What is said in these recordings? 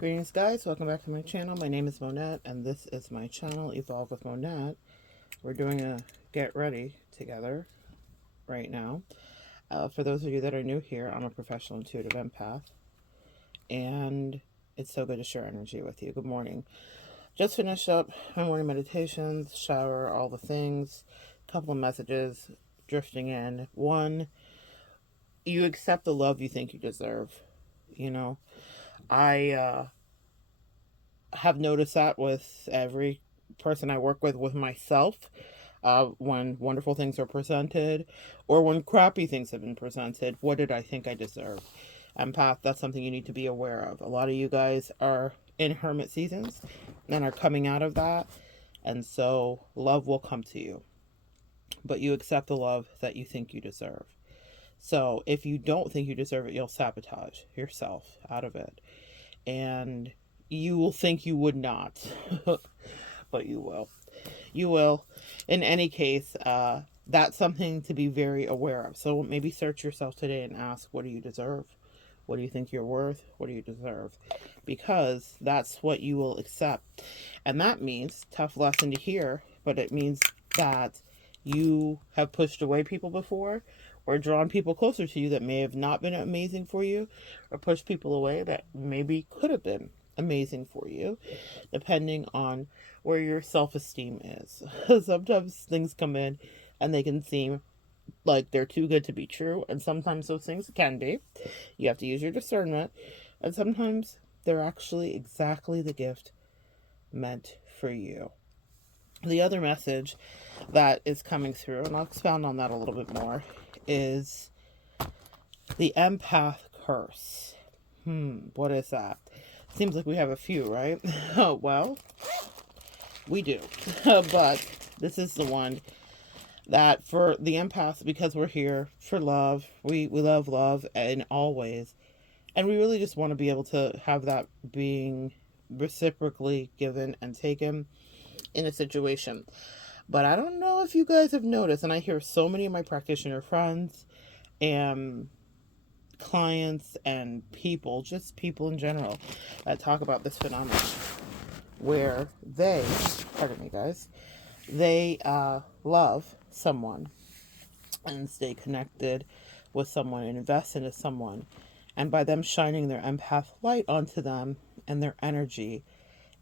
Greetings, guys. Welcome back to my channel. My name is Monette, and this is my channel, Evolve with Monette. We're doing a get ready together right now. For those of you that are new here, I'm a professional intuitive empath, and it's so good to share energy with you. Good morning. Just finished up my morning meditations, shower, all the things. A couple of messages drifting in. One, you accept the love you think you deserve. You know, I have noticed that with every person I work with myself. When wonderful things are presented or when crappy things have been presented, what did I think I deserve? Empath, that's something you need to be aware of. A lot of you guys are in hermit seasons and are coming out of that. And so love will come to you, but you accept the love that you think you deserve. So if you don't think you deserve it, you'll sabotage yourself out of it. And you will think you would not, but you will. You will. In any case, that's something to be very aware of. So maybe search yourself today and ask, what do you deserve? What do you think you're worth? What do you deserve? Because that's what you will accept. And that means, tough lesson to hear, but it means that you have pushed away people before or drawn people closer to you that may have not been amazing for you, or pushed people away that maybe could have been amazing for you, depending on where your self-esteem is. Sometimes things come in and they can seem like they're too good to be true, and sometimes those things can be. You have to use your discernment, and sometimes they're actually exactly the gift meant for you. The other message that is coming through, and I'll expound on that a little bit more, is the empath curse. What is that? Seems like we have a few, right? Well, we do. But this is the one that for the empaths, because we're here for love, we love love in all ways. And we really just want to be able to have that being reciprocally given and taken in a situation. But I don't know if you guys have noticed, and I hear so many of my practitioner friends and clients and people, just people in general, that talk about this phenomenon where they, pardon me guys, they love someone and stay connected with someone and invest into someone. And by them shining their empath light onto them and their energy,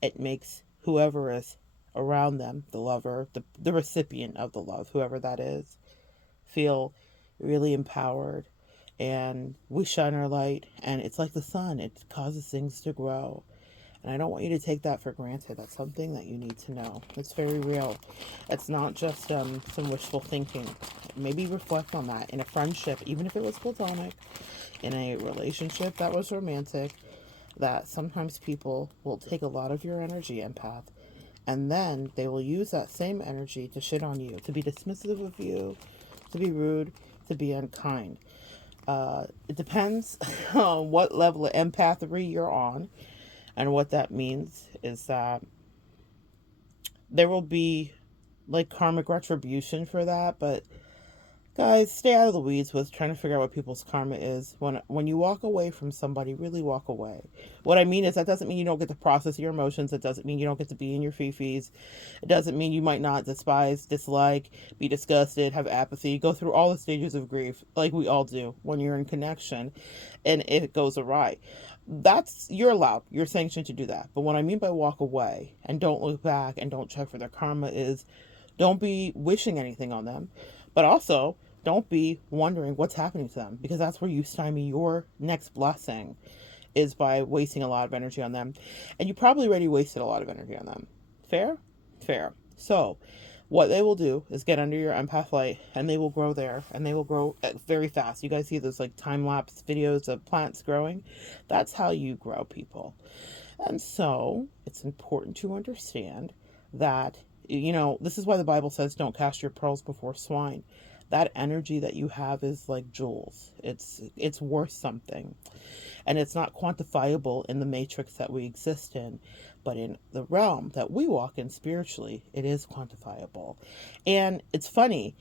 it makes whoever is around them, the lover, the recipient of the love, whoever that is, feel really empowered. And we shine our light, and it's like the sun, it causes things to grow. And I don't want you to take that for granted. That's something that you need to know. It's very real. It's not just some wishful thinking. Maybe reflect on that in a friendship, even if it was platonic, in a relationship that was romantic, that sometimes people will take a lot of your energy, empath, and then they will use that same energy to shit on you, to be dismissive of you, to be rude, to be unkind. It depends on what level of empathy you're on. And what that means is that there will be like karmic retribution for that. But guys, stay out of the weeds with trying to figure out what people's karma is. When you walk away from somebody, really walk away. What I mean is that doesn't mean you don't get to process your emotions. It doesn't mean you don't get to be in your fifis. It doesn't mean you might not despise, dislike, be disgusted, have apathy, go through all the stages of grief like we all do when you're in connection and it goes awry. You're allowed, you're sanctioned to do that. But what I mean by walk away and don't look back and don't check for their karma is don't be wishing anything on them, but also don't be wondering what's happening to them, because that's where you stymie your next blessing, is by wasting a lot of energy on them. And you probably already wasted a lot of energy on them. Fair? Fair. So what they will do is get under your empath light, and they will grow there, and they will grow very fast. You guys see those like time-lapse videos of plants growing? That's how you grow, people. And so it's important to understand that, this is why the Bible says don't cast your pearls before swine. that energy that you have is like jewels. It's worth something. And it's not quantifiable in the matrix that we exist in, but in the realm that we walk in spiritually, it is quantifiable. And it's funny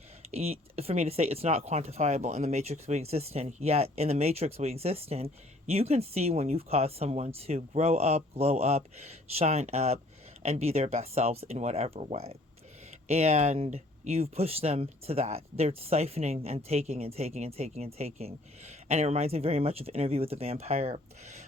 for me to say it's not quantifiable in the matrix we exist in, yet in the matrix we exist in, you can see when you've caused someone to grow up, glow up, shine up, and be their best selves in whatever way. And you've pushed them to that. They're siphoning and taking and taking and taking and taking. And it reminds me very much of Interview with the Vampire,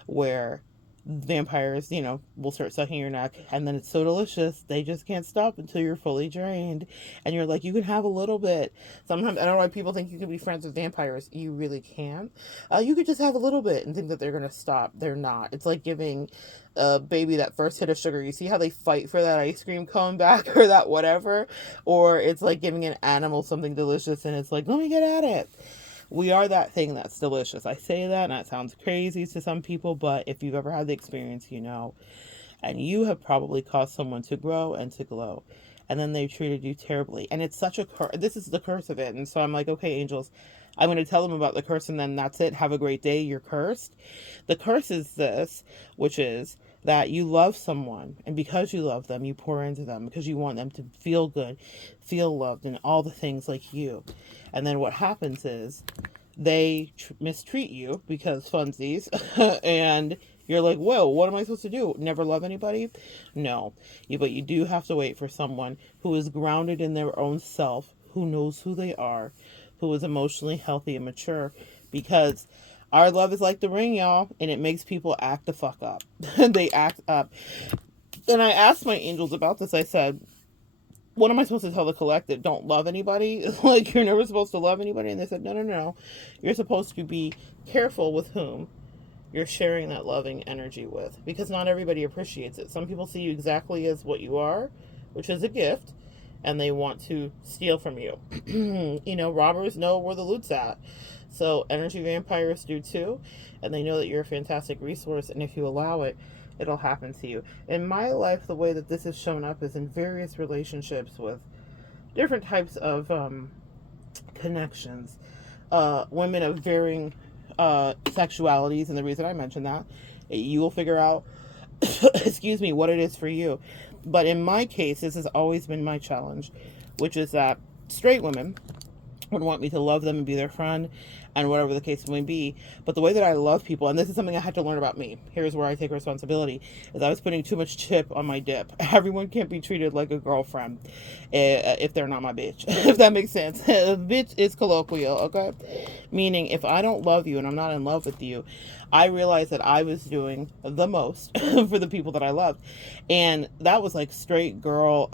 where vampires, will start sucking your neck, and then it's so delicious, they just can't stop until you're fully drained. And you're like, you can have a little bit. Sometimes, I don't know why people think you can be friends with vampires. You really can't. You could just have a little bit and think that they're going to stop. They're not. It's like giving a baby that first hit of sugar. You see how they fight for that ice cream cone back or that whatever? Or it's like giving an animal something delicious and it's like, let me get at it. We are that thing that's delicious. I say that and that sounds crazy to some people, but if you've ever had the experience, you know. And you have probably caused someone to grow and to glow. And then they treated you terribly. And it's such a curse. This is the curse of it. And so I'm like, okay, angels, I'm going to tell them about the curse and then that's it. Have a great day. You're cursed. The curse is this, which is that you love someone. And because you love them, you pour into them because you want them to feel good, feel loved, and all the things like you. And then what happens is they mistreat you because funsies. And you're like, whoa, what am I supposed to do? Never love anybody? No. But you do have to wait for someone who is grounded in their own self, who knows who they are, who is emotionally healthy and mature, because our love is like the ring, y'all, and it makes people act the fuck up. They act up. And I asked my angels about this. I said, what am I supposed to tell the collective? Don't love anybody? Like, you're never supposed to love anybody? And they said, no. You're supposed to be careful with whom you're sharing that loving energy with, because not everybody appreciates it. Some people see you exactly as what you are, which is a gift, and they want to steal from you. Robbers know where the loot's at. So energy vampires do too, and they know that you're a fantastic resource, and if you allow it, it'll happen to you. In my life, the way that this has shown up is in various relationships with different types of connections. Women of varying sexualities, and the reason I mention that, you will figure out, excuse me, what it is for you. But in my case, this has always been my challenge, which is that straight women would want me to love them and be their friend and whatever the case may be. But the way that I love people, and this is something I had to learn about me, here's where I take responsibility, is I was putting too much chip on my dip. Everyone can't be treated like a girlfriend if they're not my bitch, if that makes sense. Bitch is colloquial, okay? Meaning, if I don't love you and I'm not in love with you, I realized that I was doing the most for the people that I loved. And that was like straight girl,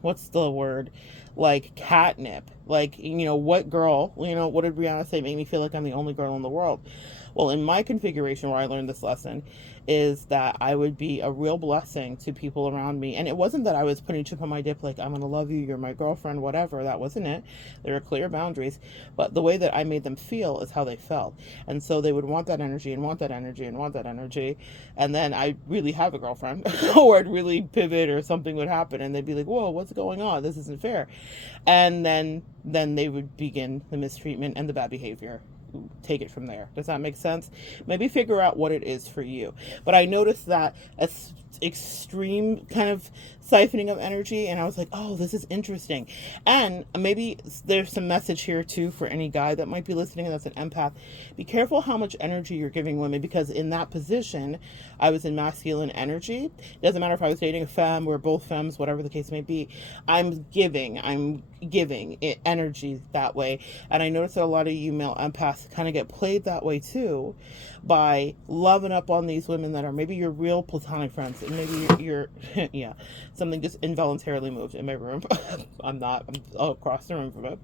what's the word? Like catnip. Like, what girl, what did Rihanna say? Made me feel like I'm the only girl in the world. Well, in my configuration where I learned this lesson is that I would be a real blessing to people around me. And it wasn't that I was putting chip on my dip, like, I'm going to love you, you're my girlfriend, whatever. That wasn't it. There were clear boundaries. But the way that I made them feel is how they felt. And so they would want that energy and want that energy and want that energy. And then I'd really have a girlfriend or I'd really pivot or something would happen and they'd be like, whoa, what's going on? This isn't fair. And then they would begin the mistreatment and the bad behavior. Take it from there. Does that make sense? Maybe figure out what it is for you. But I noticed that extreme kind of siphoning of energy, and I was like, oh, this is interesting. And maybe there's some message here too for any guy that might be listening and that's an empath. Be careful how much energy you're giving women, because in that position I was in masculine energy. It doesn't matter if I was dating a femme or both femmes, whatever the case may be. I'm giving it energy that way. And I noticed that a lot of you male empaths kind of get played that way too, by loving up on these women that are maybe your real platonic friends, and maybe you're yeah, something just involuntarily moved in my room. I'm across the room from it.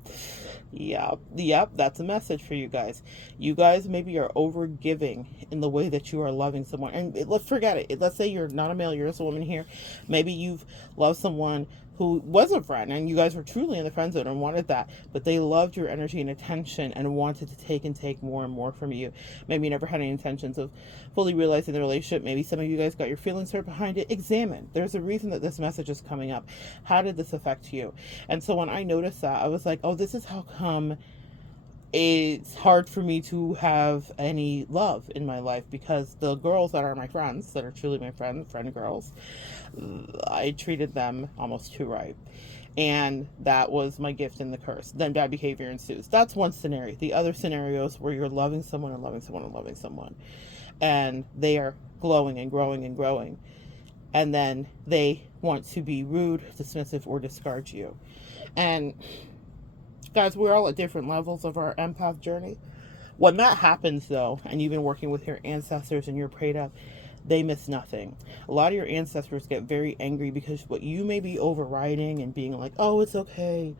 Yeah, that's a message for you guys. You guys maybe are over giving in the way that you are loving someone. And let's forget it. Let's say you're not a male, you're just a woman here. Maybe you've loved someone who was a friend and you guys were truly in the friend zone and wanted that, but they loved your energy and attention and wanted to take more and more from you. Maybe you never had any intentions of fully realizing the relationship. Maybe some of you guys got your feelings hurt behind it. Examine. There's a reason that this message is coming up. How did this affect you? And so when I noticed that, I was like, oh, this is how come it's hard for me to have any love in my life, because the girls that are my friends, that are truly my friend girls, I treated them almost too right. And that was my gift and the curse. Then bad behavior ensues. That's one scenario. The other scenarios where you're loving someone and loving someone and loving someone, and they are glowing and growing and growing, and then they want to be rude, dismissive, or discard you. And guys, we're all at different levels of our empath journey. When that happens, though, and you've been working with your ancestors and you're prayed up, they miss nothing. A lot of your ancestors get very angry because what you may be overriding and being like, oh, it's okay,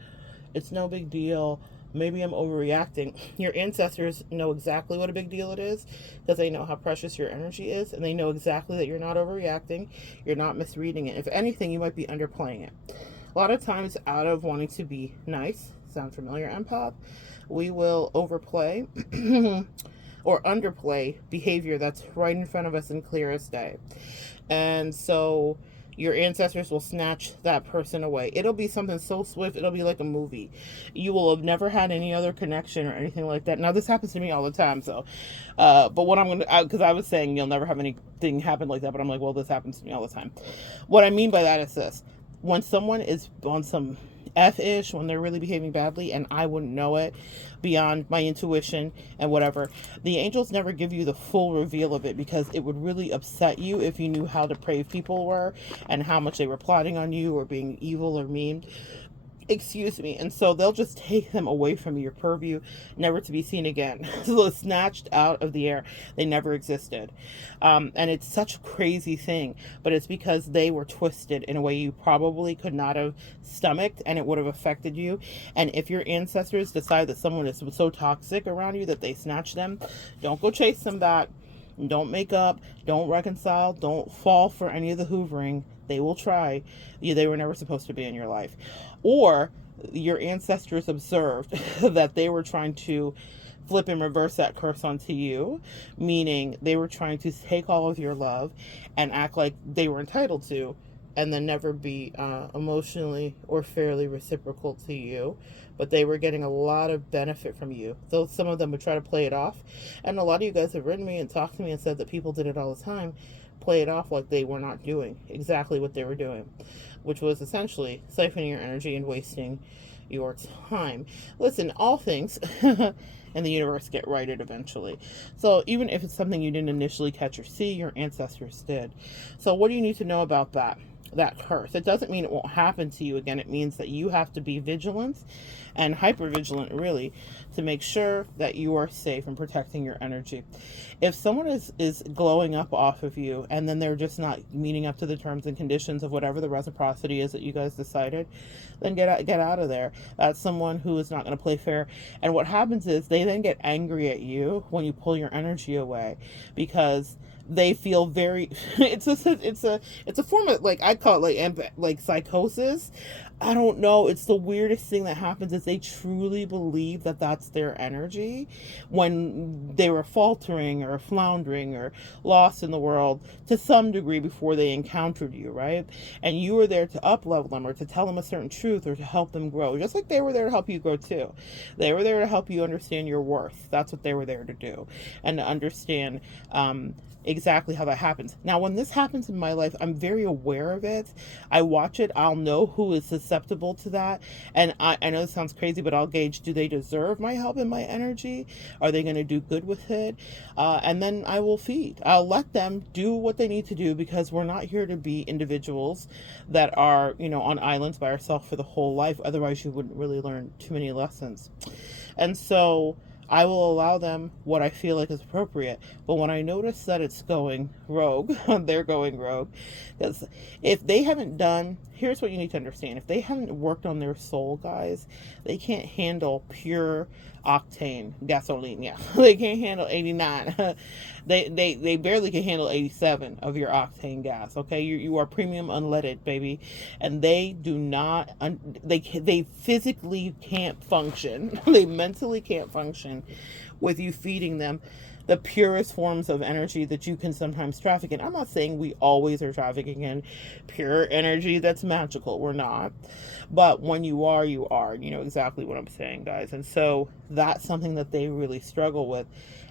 it's no big deal, maybe I'm overreacting. Your ancestors know exactly what a big deal it is, because they know how precious your energy is, and they know exactly that you're not overreacting, you're not misreading it. If anything, you might be underplaying it. A lot of times, out of wanting to be nice, sound familiar, empath, we will overplay or underplay behavior that's right in front of us and clear as day. And so your ancestors will snatch that person away. It'll be something so swift, it'll be like a movie. You will have never had any other connection or anything like that. Now, this happens to me all the time, so but what I'm going to, because I was saying you'll never have anything happen like that, but I'm like, well, this happens to me all the time. What I mean by that is this: when someone is on some F-ish, when they're really behaving badly, and I wouldn't know it beyond my intuition and whatever, the angels never give you the full reveal of it, because it would really upset you if you knew how depraved people were and how much they were plotting on you or being evil or mean. Excuse me. And so they'll just take them away from your purview, never to be seen again. So snatched out of the air. They never existed. And it's such a crazy thing, but it's because they were twisted in a way you probably could not have stomached, and it would have affected you. And if your ancestors decide that someone is so toxic around you that they snatch them, don't go chase them back. Don't make up. Don't reconcile. Don't fall for any of the hoovering. They will try. They were never supposed to be in your life. Or your ancestors observed that they were trying to flip and reverse that curse onto you, meaning they were trying to take all of your love and act like they were entitled to, and then never be emotionally or fairly reciprocal to you. But they were getting a lot of benefit from you. Though some of them would try to play it off. And a lot of you guys have written me and talked to me and said that people did it all the time. Play it off like they were not doing exactly what they were doing, which was essentially siphoning your energy and wasting your time. Listen, all things in the universe get righted eventually. So even if it's something you didn't initially catch or see, your ancestors did. So what do you need to know about that curse? It doesn't mean it won't happen to you again. It means that you have to be vigilant and hyper vigilant, really, to make sure that you are safe and protecting your energy. If someone is glowing up off of you and then they're just not meeting up to the terms and conditions of whatever the reciprocity is that you guys decided, then get out of there. That's someone who is not going to play fair. And what happens is they then get angry at you when you pull your energy away, because they feel very it's a form of, like, I call it like psychosis. I don't know, it's the weirdest thing that happens, is they truly believe that that's their energy when they were faltering or floundering or lost in the world to some degree before they encountered you, right? And you were there to up level them or to tell them a certain truth or to help them grow, just like they were there to help you grow too. They were there to help you understand your worth. That's what they were there to do, and to understand exactly how that happens. Now, when this happens in my life, I'm very aware of it. I watch it. I'll know who is susceptible to that. And I know this sounds crazy, but I'll gauge, do they deserve my help and my energy? Are they going to do good with it? And then I will feed. I'll let them do what they need to do, because we're not here to be individuals that are, on islands by ourselves for the whole life. Otherwise, you wouldn't really learn too many lessons. And so I will allow them what I feel like is appropriate. But when I notice that it's going rogue, they're going rogue. Because if they haven't done here's what you need to understand. If they haven't worked on their soul, guys, they can't handle pure octane gasoline. Yeah, they can't handle 89. They barely can handle 87 of your octane gas. Okay, you are premium unleaded, baby, and they do not. They physically can't function. They mentally can't function with you feeding them the purest forms of energy that you can sometimes traffic in. I'm not saying we always are trafficking in pure energy that's magical. We're not. But when you are, you are. You know exactly what I'm saying, guys. And so that's something that they really struggle with.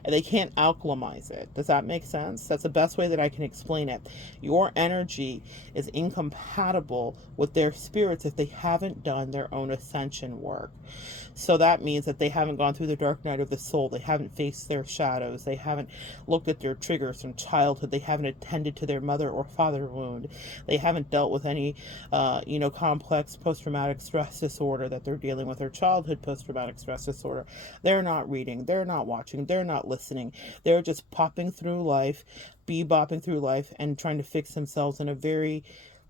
And they can't alchemize it. Does that make sense? That's the best way that I can explain it. Your energy is incompatible with their spirits if they haven't done their own ascension work. So that means that they haven't gone through the dark night of the soul. They haven't faced their shadows. They haven't looked at their triggers from childhood. They haven't attended to their mother or father wound. They haven't dealt with any, complex post-traumatic stress disorder that they're dealing with, or childhood post-traumatic stress disorder. They're not reading. They're not watching. They're not listening. They're just popping through life, bebopping through life, and trying to fix themselves in a very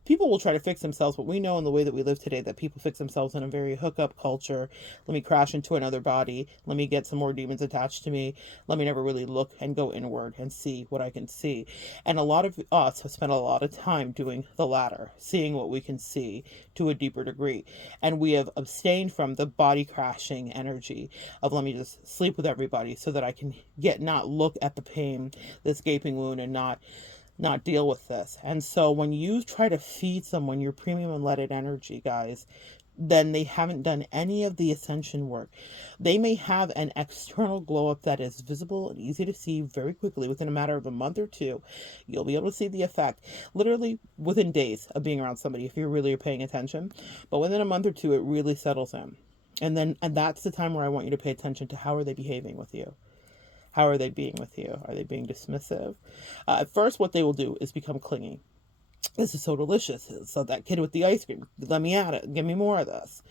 people will try to fix themselves, but we know in the way that we live today that people fix themselves in a very hookup culture. Let me crash into another body. Let me get some more demons attached to me. Let me never really look and go inward and see what I can see. And a lot of us have spent a lot of time doing the latter, seeing what we can see to a deeper degree. And we have abstained from the body crashing energy of let me just sleep with everybody so that I can not look at the pain, this gaping wound, and not deal with this. And so when you try to feed someone your premium unleaded energy, guys, then they haven't done any of the ascension work. They may have an external glow up that is visible and easy to see very quickly within a matter of a month or two. You'll be able to see the effect literally within days of being around somebody if you're really paying attention. But within a month or two, it really settles in. And that's the time where I want you to pay attention to how are they behaving with you. How are they being with you? Are they being dismissive? At first, what they will do is become clingy. This is so delicious. So that kid with the ice cream, let me at it. Give me more of this.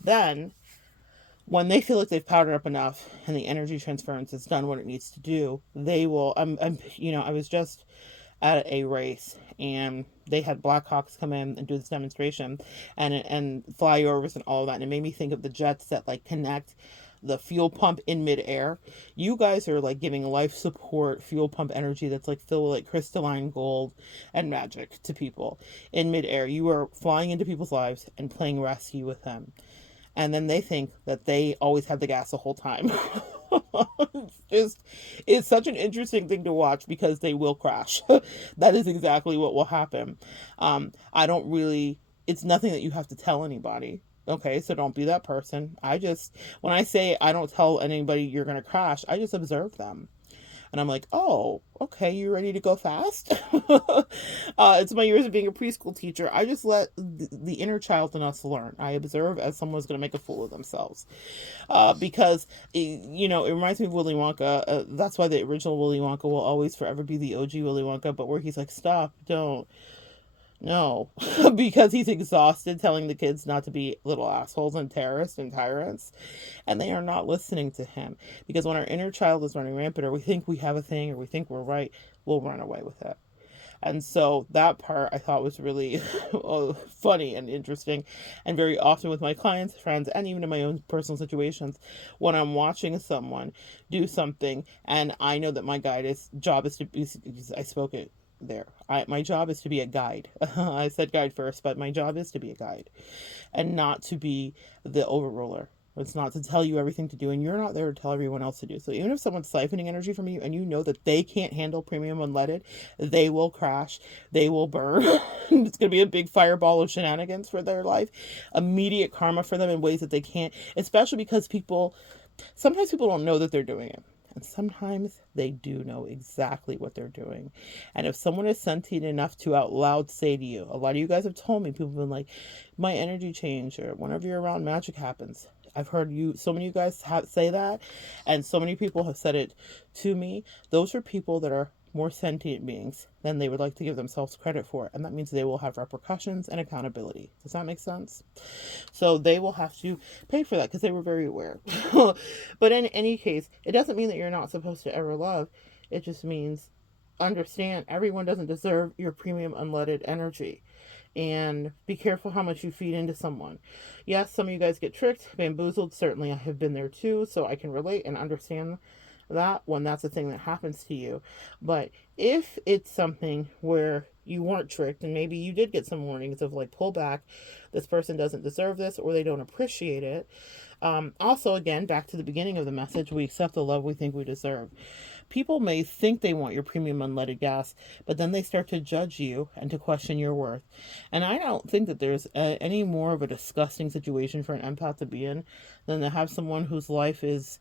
Then, when they feel like they've powdered up enough and the energy transference has done what it needs to do, they will. I was just at a race and they had Blackhawks come in and do this demonstration and flyovers and all of that, and it made me think of the jets that like connect the fuel pump in midair. You guys are like giving life support fuel pump energy that's like filled with like crystalline gold and magic to people in midair. You are flying into people's lives and playing rescue with them. And then they think that they always have the gas the whole time. It's such an interesting thing to watch because they will crash. That is exactly what will happen. I don't really, it's nothing that you have to tell anybody. Okay, so don't be that person. When I say I don't tell anybody you're going to crash, I just observe them. And I'm like, oh, okay, you ready to go fast? It's my years of being a preschool teacher. I just let the inner child in us learn. I observe as someone's going to make a fool of themselves. Because, it reminds me of Willy Wonka. That's why the original Willy Wonka will always forever be the OG Willy Wonka, but where he's like, stop, don't. No, because he's exhausted telling the kids not to be little assholes and terrorists and tyrants, and they are not listening to him. Because when our inner child is running rampant, or we think we have a thing, or we think we're right, we'll run away with it. And so that part I thought was really funny and interesting, and very often with my clients, friends, and even in my own personal situations, when I'm watching someone do something, and I know that my job is to be, I spoke it there. My job is to be a guide. I said guide first, but my job is to be a guide and not to be the overruler. It's not to tell you everything to do, and you're not there to tell everyone else to do. So even if someone's siphoning energy from you and you know that they can't handle premium unleaded, they will crash, they will burn. It's going to be a big fireball of shenanigans for their life. Immediate karma for them in ways that they can't, especially because sometimes people don't know that they're doing it. And sometimes they do know exactly what they're doing. And if someone is sentient enough to out loud say to you, a lot of you guys have told me, people have been like, my energy changed, or whenever you're around, magic happens. I've heard so many of you guys say that, and so many people have said it to me. Those are people that are more sentient beings than they would like to give themselves credit for. And that means they will have repercussions and accountability. Does that make sense? So they will have to pay for that because they were very aware. But in any case, it doesn't mean that you're not supposed to ever love. It just means understand everyone doesn't deserve your premium unleaded energy. And be careful how much you feed into someone. Yes, some of you guys get tricked, bamboozled. Certainly, I have been there too, so I can relate and understand that when that's a thing that happens to you. But if it's something where you weren't tricked and maybe you did get some warnings of like, pull back, this person doesn't deserve this, or they don't appreciate it. Also, again, back to the beginning of the message, we accept the love we think we deserve. People may think they want your premium unleaded gas, but then they start to judge you and to question your worth. And I don't think that there's any more of a disgusting situation for an empath to be in than to have someone whose life is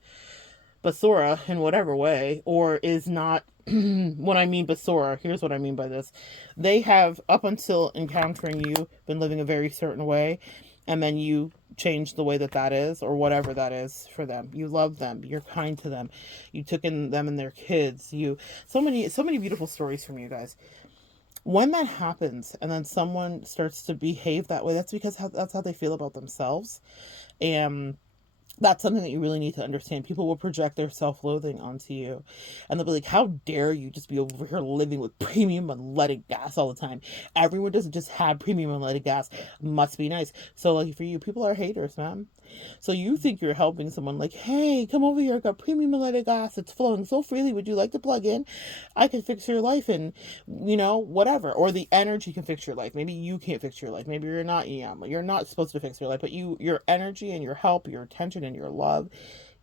basura in whatever way, or is not. When I mean basura, here's what I mean by this. They have, up until encountering you, been living a very certain way, and then you change the way that that is, or whatever that is for them. You love them, you're kind to them, you took in them and their kids, you, so many beautiful stories from you guys. When that happens and then someone starts to behave that way, that's because that's how they feel about themselves. And that's something that you really need to understand. People will project their self-loathing onto you, and they'll be like, how dare you just be over here living with premium unleaded gas all the time? Everyone doesn't just have premium unleaded gas. Must be nice. So like, for you, people are haters, man. So you think you're helping someone, like, hey, come over here, I got premium unleaded gas, it's flowing so freely, would you like to plug in? I can fix your life, and whatever. Or the energy can fix your life. Maybe you can't fix your life, maybe you're not you're not supposed to fix your life, but your energy and your help, your attention and your love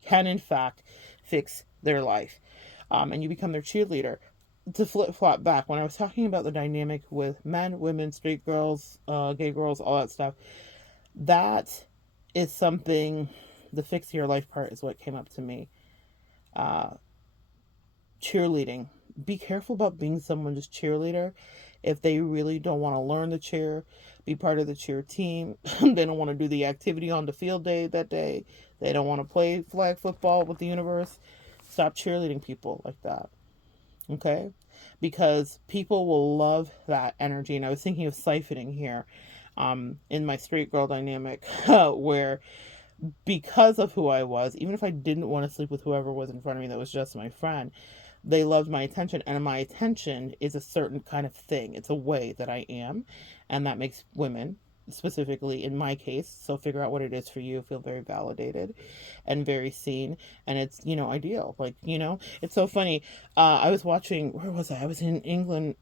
can in fact fix their life. And you become their cheerleader. To flip flop back, when I was talking about the dynamic with men, women, straight girls, gay girls, all that stuff, that is something, the fix your life part is what came up to me. uh Cheerleading, be careful about being someone's cheerleader if they really don't want to learn the cheer, be part of the cheer team. They don't want to do the activity on the field day that day, they don't want to play flag football with the universe. Stop cheerleading people like that, okay? Because people will love that energy. And I was thinking of siphoning here, in my straight girl dynamic, where, because of who I was, even if I didn't want to sleep with whoever was in front of me that was just my friend, they loved my attention. And my attention is a certain kind of thing, it's a way that I am. And that makes women, specifically in my case, so figure out what it is for you, feel very validated and very seen. And it's, ideal. Like, it's so funny. I was watching, where was I was in England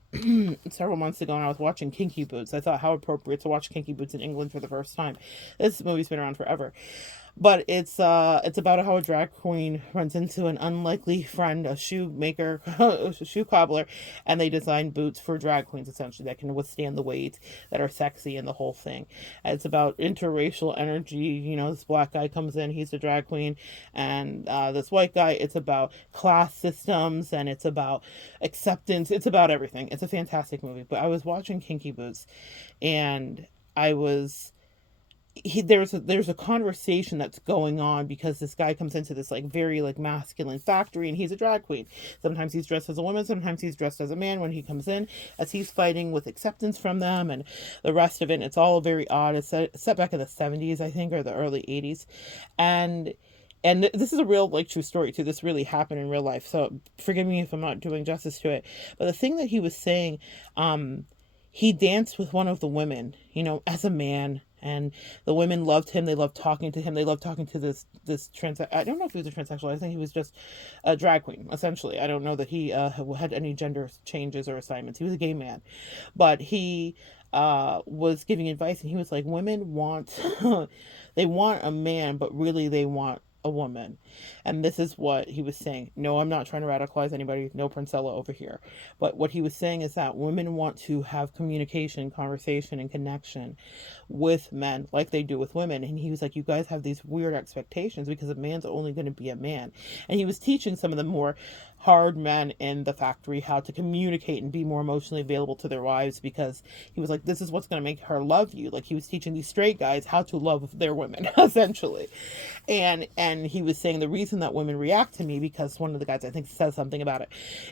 several months ago, and I was watching Kinky Boots. I thought, how appropriate to watch Kinky Boots in England for the first time. This movie's been around forever, but it's about how a drag queen runs into an unlikely friend, a shoemaker, a shoe cobbler, and they design boots for drag queens, essentially, that can withstand the weight, that are sexy, and the whole thing. And it's about interracial energy. This black guy comes in, he's the drag queen, and this white guy. It's about class systems, and it's about acceptance. It's about everything. It's a fantastic movie. But I was watching Kinky Boots, and I was there's a conversation that's going on, because this guy comes into this like very like masculine factory, and he's a drag queen. Sometimes he's dressed as a woman, sometimes he's dressed as a man when he comes in, as he's fighting with acceptance from them and the rest of it. And it's all very odd. It's set back in the 70s, I think, or the early 80s. And this is a real like true story too. This really happened in real life, so forgive me if I'm not doing justice to it. But the thing that he was saying, he danced with one of the women, as a man, and the women loved him. They loved talking to him. They loved talking to this trans. I don't know if he was a transsexual. I think he was just a drag queen, essentially. I don't know that he had any gender changes or assignments. He was a gay man, but he was giving advice, and he was like, women want they want a man, but really they want a woman. And this is what he was saying. No, I'm not trying to radicalize anybody. No Princella over here. But what he was saying is that women want to have communication, conversation, and connection with men like they do with women. And he was like, you guys have these weird expectations because a man's only going to be a man. And he was teaching some of the more hard men in the factory how to communicate and be more emotionally available to their wives, because he was like, this is what's going to make her love you. Like, he was teaching these straight guys how to love their women, essentially. And he was saying the reason that women react to me, because one of the guys, I think, says something about it,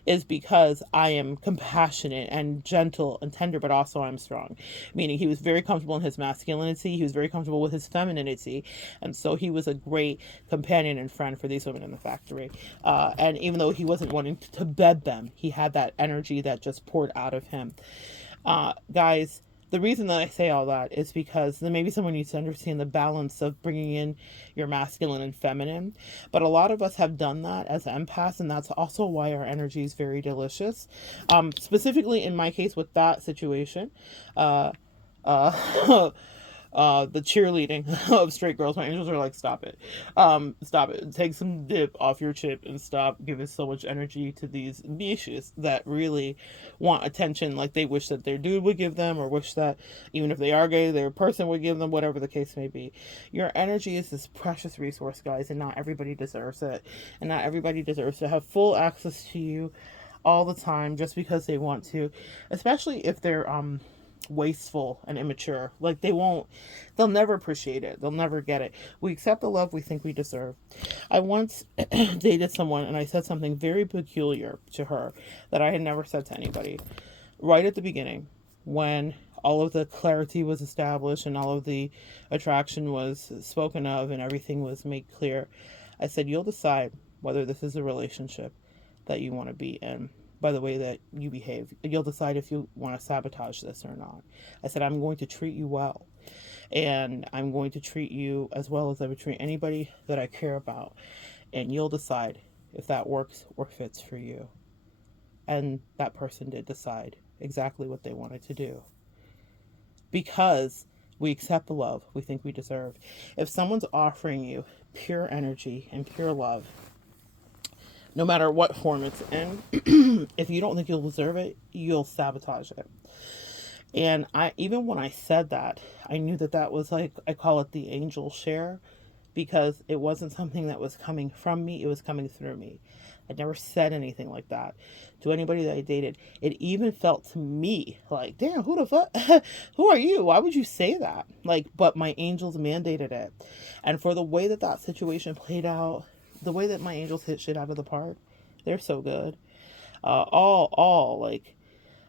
is because I am compassionate and gentle and tender, but also I'm strong. Meaning he was very comfortable in his masculinity. He was very comfortable with his femininity. And so he was a great companion and friend for these women in the factory. And even though he wasn't wanting to bed them, he had that energy that just poured out of him. Guys, The reason that I say all that is because then maybe someone needs to understand the balance of bringing in your masculine and feminine. But a lot of us have done that as empaths, and that's also why our energy is very delicious. Specifically in my case with that situation, uh, uh, the cheerleading of straight girls. My angels are like, stop it. Stop it. Take some dip off your chip and stop giving so much energy to these bitches that really want attention, like they wish that their dude would give them, or wish that even if they are gay, their person would give them, whatever the case may be. Your energy is this precious resource, guys, and not everybody deserves it. And not everybody deserves to have full access to you all the time just because they want to, especially if they're wasteful and immature. Like they'll never appreciate it. They'll never get it. We accept the love we think we deserve. I once dated someone and I said something very peculiar to her that I had never said to anybody. Right at the beginning, when all of the clarity was established and all of the attraction was spoken of and everything was made clear, I said, you'll decide whether this is a relationship that you want to be in by the way that you behave. You'll decide if you want to sabotage this or not. I said, I'm going to treat you well. And I'm going to treat you as well as I would treat anybody that I care about. And you'll decide if that works or fits for you. And that person did decide exactly what they wanted to do. Because we accept the love we think we deserve. If someone's offering you pure energy and pure love, no matter what form it's in, if you don't think you'll deserve it, you'll sabotage it. And even when I said that, I knew that that was like, I call it the angel share, because it wasn't something that was coming from me, it was coming through me. I never said anything like that to anybody that I dated. It even felt to me like, damn, who the fuck? Who are you? Why would you say that? Like, but my angels mandated it. And for the way that that situation played out, the way that my angels hit shit out of the park, they're so good. All like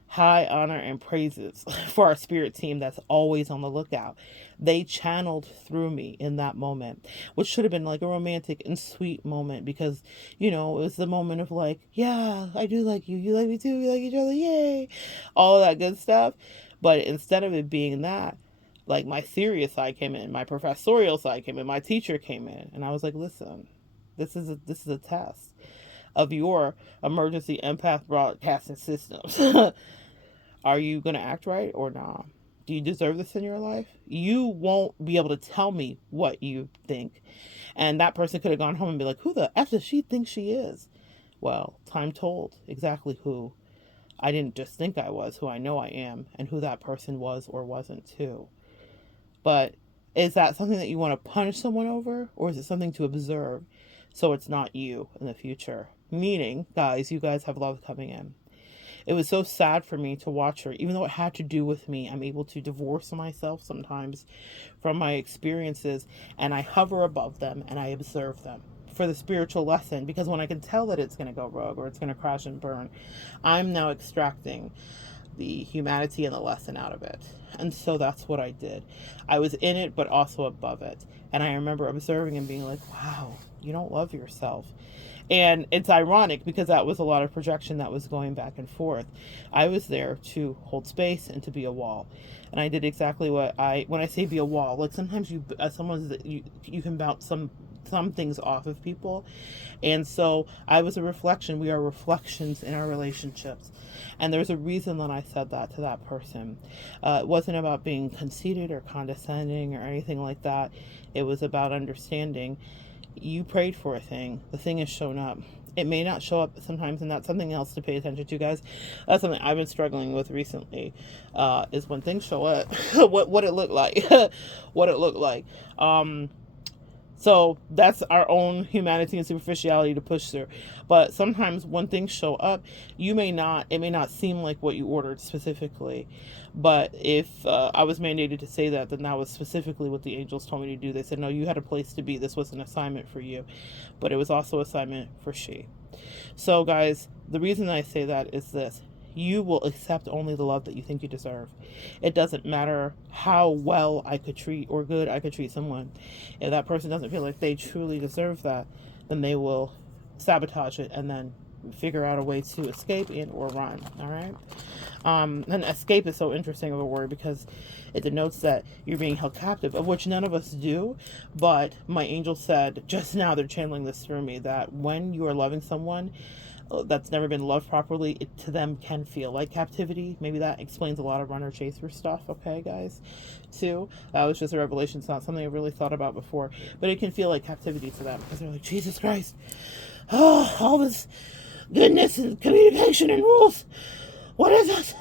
high honor and praises for our spirit team that's always on the lookout. They channeled through me in that moment, which should have been like a romantic and sweet moment, because, you know, it was the moment of like, yeah, I do like you. You like me too. We like each other. Yay. All that good stuff. But instead of it being that, like my serious side came in, my professorial side came in, my teacher came in, and I was like, listen, this is a test of your emergency empath broadcasting systems. Are you going to act right or not? Do you deserve this in your life? You won't be able to tell me what you think. And that person could have gone home and be like, who the F does she think she is? Well, time told exactly who I didn't just think I was, who I know I am, and who that person was or wasn't too. But is that something that you want to punish someone over, or is it something to observe so it's not you in the future? Meaning, guys, you guys have love coming in. It was so sad for me to watch her, even though it had to do with me. I'm able to divorce myself sometimes from my experiences, and I hover above them and I observe them for the spiritual lesson, because when I can tell that it's going to go rogue or it's going to crash and burn, I'm now extracting the humanity and the lesson out of it. And so that's what I did. I was in it, but also above it. And I remember observing and being like, wow, you don't love yourself. And it's ironic because that was a lot of projection that was going back and forth. I was there to hold space and to be a wall. And I did exactly what when I say be a wall, like sometimes you, as someone, you can bounce some things off of people. And so I was a reflection. We are reflections in our relationships. And there's a reason that I said that to that person. It wasn't about being conceited or condescending or anything like that. It was about understanding. You prayed for a thing. The thing has shown up. It may not show up sometimes, and that's something else to pay attention to, guys. That's something I've been struggling with recently, is when things show up, what it looked like, what it looked like. So that's our own humanity and superficiality to push through. But sometimes when things show up, it may not seem like what you ordered specifically. But if I was mandated to say that, then that was specifically what the angels told me to do. They said, no, you had a place to be. This was an assignment for you. But it was also an assignment for she. So guys, the reason I say that is this. You will accept only the love that you think you deserve. It doesn't matter how well I could treat or good I could treat someone. If that person doesn't feel like they truly deserve that, then they will sabotage it and then figure out a way to escape and or run. All right. And escape is so interesting of a word because it denotes that you're being held captive, of which none of us do. But my angel said just now, they're channeling this through me, that when you are loving someone that's never been loved properly, it to them can feel like captivity. Maybe that explains a lot of runner chaser stuff. Okay, guys, too. That was just a revelation. It's not something I really thought about before, but it can feel like captivity to them because they're like, Jesus Christ, oh, all this goodness and communication and rules. What is this?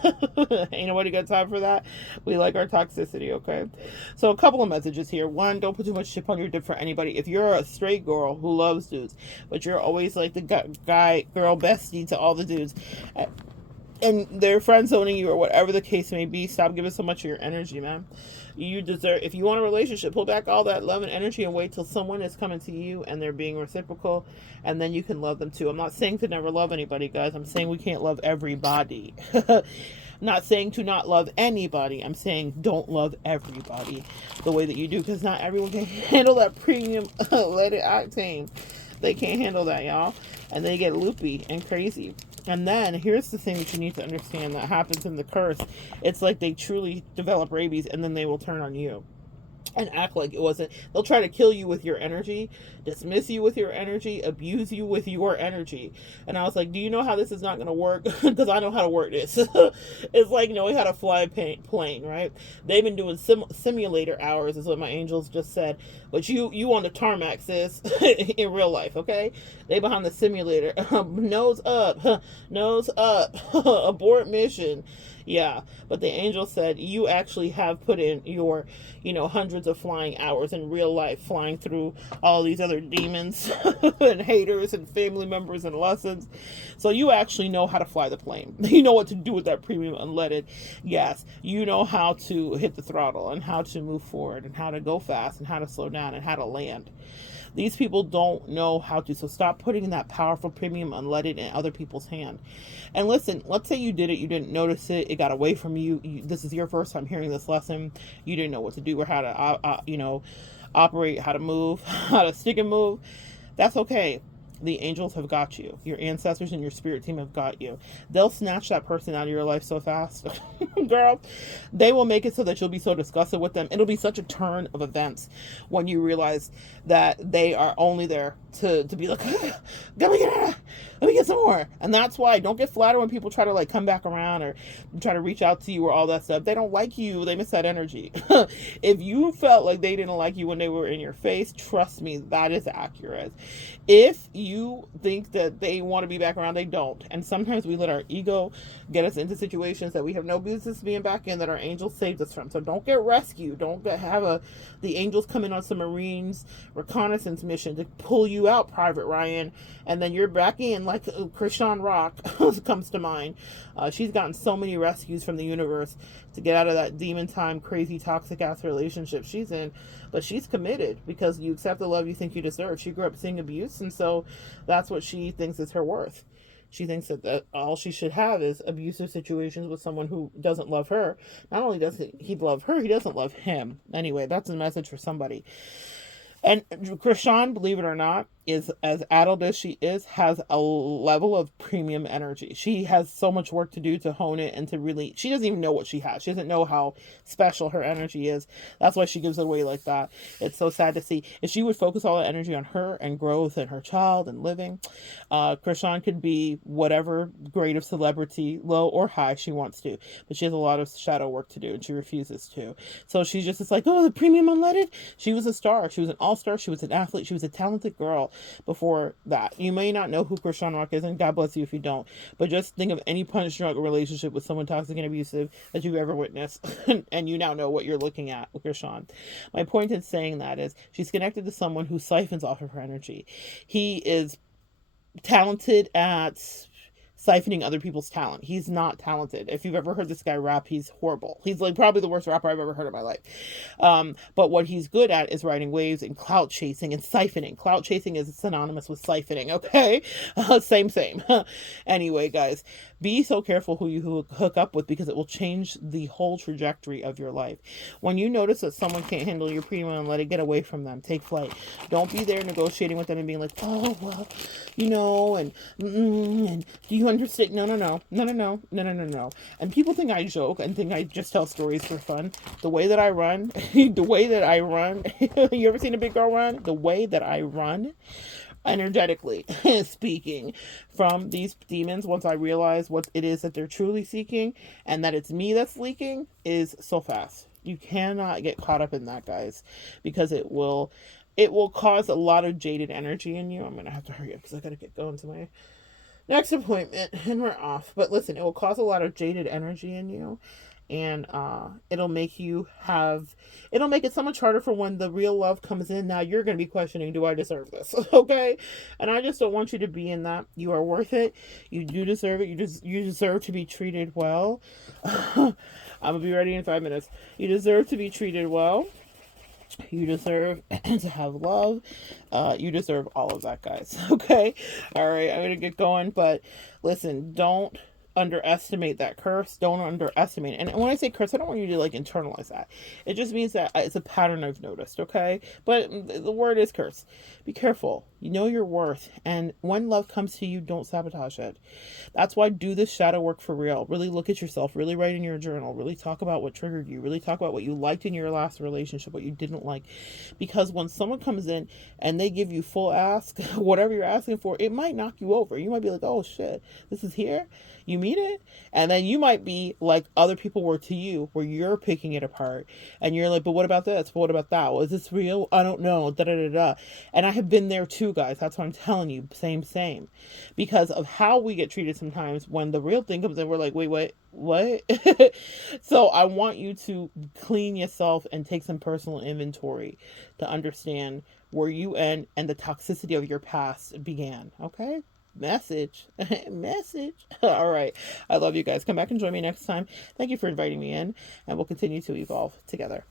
Ain't nobody got time for that. We like our toxicity, okay? So a couple of messages here. One, don't put too much shit on your dick for anybody. If you're a straight girl who loves dudes, but you're always like the guy, girl bestie to all the dudes, and they're friend zoning you or whatever the case may be, stop giving so much of your energy, man. You deserve, if you want a relationship, pull back all that love and energy and wait till someone is coming to you and they're being reciprocal, and then you can love them too. I'm not saying to never love anybody, guys. I'm saying we can't love everybody. I'm not saying to not love anybody. I'm saying don't love everybody the way that you do, because not everyone can handle that premium leaded octane. They can't handle that, y'all. And they get loopy and crazy. And then here's the thing that you need to understand that happens in the curse. It's like they truly develop rabies and then they will turn on you and act like it wasn't. They'll try to kill you with your energy, dismiss you with your energy, abuse you with your energy. And I was like, do you know how this is not going to work? Because I know how to work this. It's like knowing how to fly a plane, right? They've been doing simulator hours, is what my angels just said. But you on the tarmac, sis, in real life, okay? They behind the simulator. Nose up, nose up, abort mission. Yeah, but the angel said you actually have put in your, hundreds of flying hours in real life, flying through all these other demons and haters and family members and lessons. So you actually know how to fly the plane. You know what to do with that premium unleaded gas. You know how to hit the throttle and how to move forward and how to go fast and how to slow down and how to land. These people don't know how to, so stop putting that powerful premium unleaded in other people's hand. And listen, let's say you did it, you didn't notice it, it got away from you. This is your first time hearing this lesson. You didn't know what to do or how to, operate, how to move, how to stick and move. That's okay. The angels have got you. Your ancestors and your spirit team have got you. They'll snatch that person out of your life so fast. Girl, they will make it so that you'll be so disgusted with them. It'll be such a turn of events when you realize that they are only there to be like, let me get some more. And that's why don't get flattered when people try to like come back around or try to reach out to you or all that stuff. They don't like you. They miss that energy. If you felt like they didn't like you when they were in your face, trust me, that is accurate. If you think that they want to be back around, they don't. And sometimes we let our ego get us into situations that we have no business being back in, that our angels saved us from. So don't get rescued. Don't have the angels come in on some Marines reconnaissance mission to pull you out, Private Ryan, and then you're back in, like Krishan Rock comes to mind. She's gotten so many rescues from the universe to get out of that demon time, crazy, toxic ass relationship she's in. But she's committed because you accept the love you think you deserve. She grew up seeing abuse, and so that's what she thinks is her worth. She thinks that all she should have is abusive situations with someone who doesn't love her. Not only does he love her, he doesn't love him. Anyway, that's a message for somebody. And Krishan, believe it or not, is as adult as she is, has a level of premium energy. She has so much work to do to hone it and to really, she doesn't even know what she has. She doesn't know how special her energy is. That's why she gives it away like that. It's so sad to see. If she would focus all that energy on her and growth and her child and living, Krishan could be whatever grade of celebrity, low or high, she wants to. But she has a lot of shadow work to do and she refuses to. So she's just like, oh, the premium unleaded? She was a star. She was an all-star. She was an athlete. She was a talented girl. Before that, you may not know who Krishan Rock is, and God bless you if you don't, but just think of any punch drunk relationship with someone toxic and abusive that you've ever witnessed, and you now know what you're looking at with Krishan. My point in saying that is she's connected to someone who siphons off of her energy. He is talented at siphoning other people's talent. He's not talented. If you've ever heard this guy rap, he's horrible. He's like probably the worst rapper I've ever heard in my life. But what he's good at is riding waves and clout chasing and siphoning. Clout chasing is synonymous with siphoning, okay? Same. Anyway, guys, be so careful who you hook up with, because it will change the whole trajectory of your life. When you notice that someone can't handle your premium, and let it get away from them. Take flight. Don't be there negotiating with them and being like, oh, well, and do you understand? No. And people think I joke and think I just tell stories for fun. The way that I run, you ever seen a big girl run? The way that I run, energetically speaking, from these demons, once I realize what it is that they're truly seeking and that it's me that's leaking, is so fast. You cannot get caught up in that, guys, because it will cause a lot of jaded energy in you. I'm gonna have to hurry up because I gotta get going to my next appointment and we're off. But listen, it will cause a lot of jaded energy in you, and it'll make it so much harder for when the real love comes in. Now you're going to be questioning, do I deserve this? Okay. And I just don't want you to be in that. You are worth it. You do deserve it. You deserve to be treated well. I'm gonna be ready in 5 minutes. You deserve to be treated well. You deserve to have love. You deserve all of that, guys. Okay. All right. I'm gonna get going, but listen, don't underestimate that curse. Don't underestimate it. And when I say curse, I don't want you to like internalize that. It just means that it's a pattern I've noticed. Okay. But the word is curse. Be careful. You know your worth. And when love comes to you, don't sabotage it. That's why do this shadow work for real. Really look at yourself. Really write in your journal. Really talk about what triggered you. Really talk about what you liked in your last relationship, what you didn't like. Because when someone comes in and they give you full ask, whatever you're asking for, it might knock you over. You might be like, oh shit, this is here? You mean it? And then you might be like other people were to you, where you're picking it apart. And you're like, but what about this? But what about that? Well, is this real? I don't know. Da-da-da-da. And I have been there too, guys. That's what I'm telling you. Same. Because of how we get treated sometimes. When the real thing comes in, we're like, wait, what? So I want you to clean yourself and take some personal inventory to understand where you end and the toxicity of your past began. Okay? Message. All right. I love you guys. Come back and join me next time. Thank you for inviting me in, and we'll continue to evolve together.